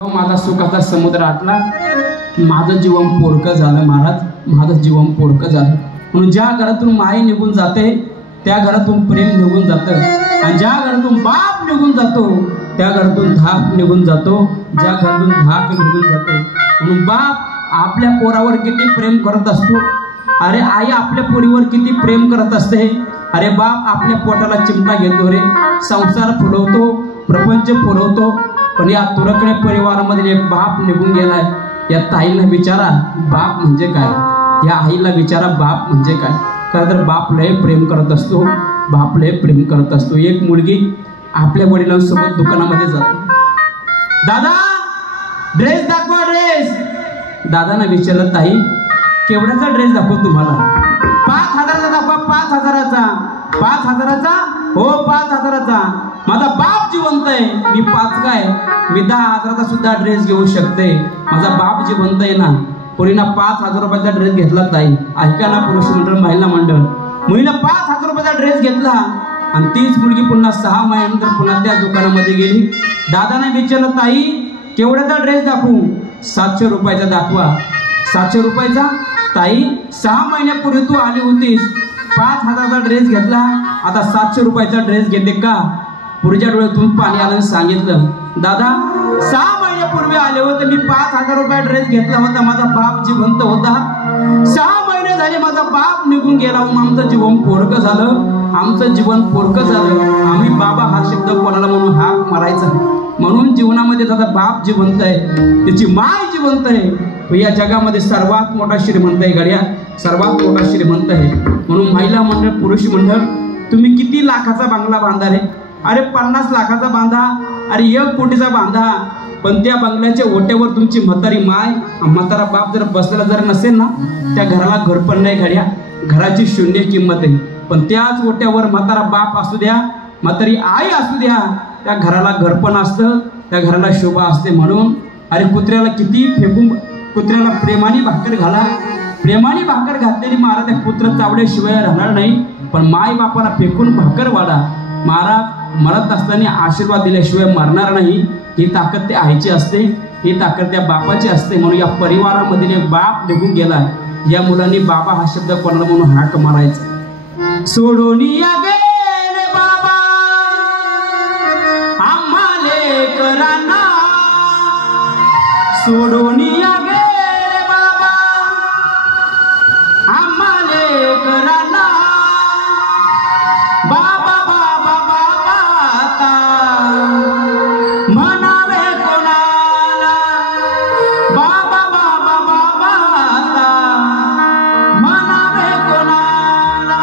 माझा सुखाचा समुद्र आटला, माझं जीवन पोरकं झालं महाराज, माझं जीवन पोरकं झालं. म्हणून ज्या घरातून माई निघून जाते त्या घरातून प्रेम निघून जातं, आणि ज्या घरातून बाप निघून जातो त्या घरातून धाक निघून जातो, ज्या घरातून धाक निघून जातो. म्हणून बाप आपल्या पोरावर किती प्रेम करत असतो. अरे आई आपल्या पोरीवर किती प्रेम करत असते. अरे बाप आपल्या पोटाला चिमटा घेतो रे, संसार फुलवतो, प्रपंच फुलवतो. पण या तुरकणे परिवारामध्ये एक बाप निघून गेलाय. या ताईला विचारा बाप म्हणजे काय, या आईला विचारा बाप म्हणजे काय. का तर बाप लय प्रेम करत असतो, बाप लय प्रेम करत असतो. एक मुलगी आपल्या वडिलांसोबत दुकानामध्ये जाते. दादा ड्रेस दाखवा ड्रेस. दादाने विचारलं ताई केवढ्याचा ड्रेस दाखवू तुम्हाला? 5,000चा दाखवा. 5,000चा? 5,000चा? हो 5,000चा. माझा बाप जिवंत आहे. मी 5 काय मी 10,000चा सुद्धा ड्रेस घेऊ शकते. माझा बाप जिवंत आहे ना. मुलीनं 5,000 रुपयाचा ड्रेस घेतला ताई. ऐका ना पुरुष मंडळ महिला मंडळ, मुलीनं 5,000 रुपयाचा ड्रेस घेतला आणि तीच मुलगी पुन्हा 6 महिन्यानंतर पुन्हा त्या दुकानामध्ये गेली. दादाने विचारलं ताई केवढ्याचा ड्रेस दाखवू? 700 रुपयाचा दाखवा. 700 रुपयाचा? ताई 6 महिन्यापूर्वी तू आली होतीस, 5,000चा ड्रेस घेतला, आता 700 रुपयाचा ड्रेस घेते का? पुढच्या डोळ्यातून पाणी आलं. सांगितलं दादा 6 महिन्यापूर्वी आले होते, मी 5,000 रुपया ड्रेस घेतला होता, माझा बाप जिवंत होता. 6 महिने झाले माझा बाप निघून गेला, आमचं जीवन पोरकं झालं, आमचं जीवन पोरकं झालं. आम्ही बाबा हा शब्द कोणाला म्हणून हाक मारायचा. म्हणून जीवनामध्ये त्याचा बाप जिवंत आहे, त्याची माय जिवंत आहे. या जगामध्ये सर्वात मोठा श्रीमंत आहे गड्या, सर्वात मोठा श्रीमंत आहे. म्हणून महिला मंडळ पुरुष मंडळ तुम्ही किती लाखाचा बंगला बांधा रे? अरे 50 लाखाचा बांधा, अरे 1 कोटीचा बांधा, पण त्या बंगल्याच्या ओट्यावर तुमची म्हातारी माय म्हातारा बाप जर बसलेला जर नसेल ना, त्या घराला घर पण नाही गड्या. घराची शून्य किंमत आहे. पण त्याच ओट्यावर म्हातारा बाप असू द्या, म्हातारी आई असू द्या, त्या घराला घर पण असतं, त्या घराला शोभा असते. म्हणून अरे कुत्र्याला किती फेकून, कुत्र्याला प्रेमाने भाकर घाला, प्रेमाने भाकर घातलेली मारा, त्या कुत्र चावल्याशिवाय राहणार नाही. पण माय बापाला फेकून भाकर वाढा मारा, मरत असताना आशीर्वाद दिल्याशिवाय मरणार नाही. ही ताकद त्या आईची असते, ही ताकद त्या बापाची असते. म्हणून या परिवारामधील एक बाप निघून गेला. या मुलांनी बाबा हा शब्द कोणाला म्हणून हाक मारायचा. सोडून या गेले बाबा आम्हा लेकरांना, सोडून या गेले बाबा आम्हा लेकरांना. बाबा बाबा बाबा आता म्हणावे कोणाला, बाबा बाबा बाबा आता म्हणावे कोणाला.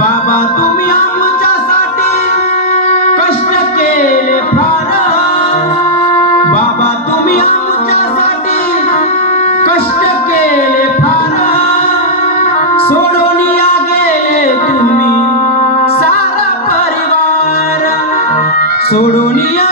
बाबा तुम्ही आमच्यासाठी कष्ट केले फार, बाबा तुम्ही आमच्यासाठी कष्ट केले फार. सोडून या गेले तुम्ही सारा परिवार, सोडून या